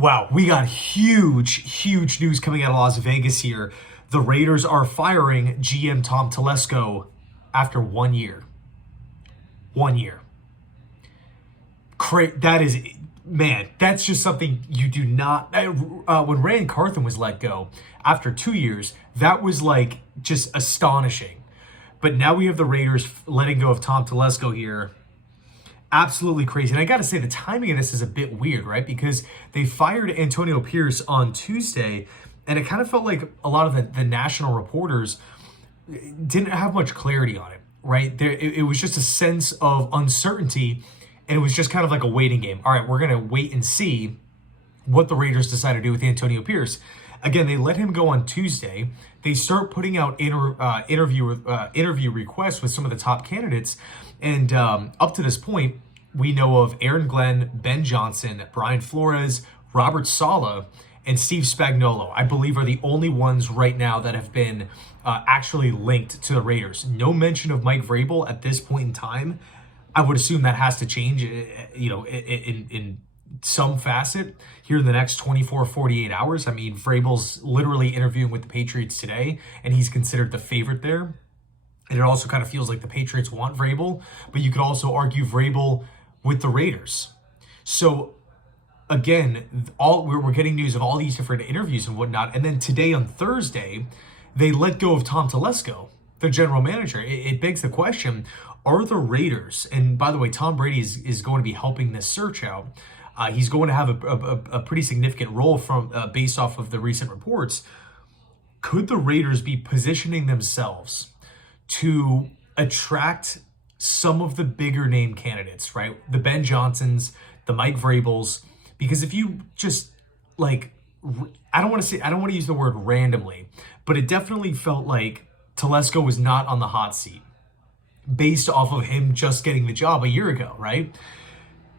Wow, we got huge news coming out of Las Vegas here. The Raiders are firing GM Tom Telesco after 1 year. 1 year. That is, man, that's just something you do not. When Rand Carthen was let go after 2 years, that was like just astonishing. But now we have the Raiders letting go of Tom Telesco here. Absolutely crazy. And I got to say, the timing of this is a bit weird, right? Because they fired Antonio Pierce on Tuesday, and it kind of felt like a lot of the national reporters didn't have much clarity on it, right? It was just a sense of uncertainty, and it was just kind of like a waiting game. All right, we're going to wait and see what the Raiders decide to do with Antonio Pierce. Again, they let him go on Tuesday. They start putting out interview requests with some of the top candidates. And up to this point, we know of Aaron Glenn, Ben Johnson, Brian Flores, Robert Saleh, and Steve Spagnuolo, I believe, are the only ones right now that have been actually linked to the Raiders. No mention of Mike Vrabel at this point in time. I would assume that has to change, in some facet here in the next 24, 48 hours. I mean, Vrabel's literally interviewing with the Patriots today, and he's considered the favorite there. And it also kind of feels like the Patriots want Vrabel, but you could also argue Vrabel with the Raiders. So again, we're getting news of all these different interviews and whatnot. And then today on Thursday, they let go of Tom Telesco, the general manager. It begs the question, are the Raiders, and by the way, Tom Brady is going to be helping this search out. He's going to have a pretty significant role from based off of the recent reports. Could the Raiders be positioning themselves to attract some of the bigger name candidates, right? The Ben Johnsons, the Mike Vrabels, because if you just like, I don't want to use the word randomly, but it definitely felt like Telesco was not on the hot seat based off of him just getting the job a year ago, right?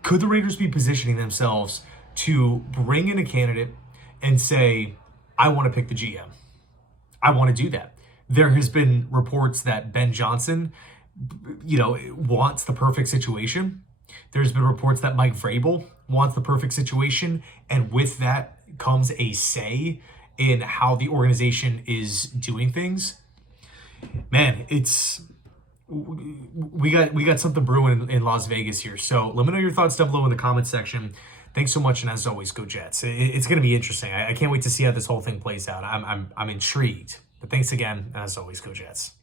Could the Raiders be positioning themselves to bring in a candidate and say, I want to pick the GM? I want to do that. There has been reports that Ben Johnson, wants the perfect situation. There's been reports that Mike Vrabel wants the perfect situation. And with that comes a say in how the organization is doing things. Man, we got something brewing in Las Vegas here. So let me know your thoughts down below in the comments section. Thanks so much, and as always, go Jets. It's going to be interesting. I can't wait to see how this whole thing plays out. I'm intrigued. But thanks again, and as always, go Jets.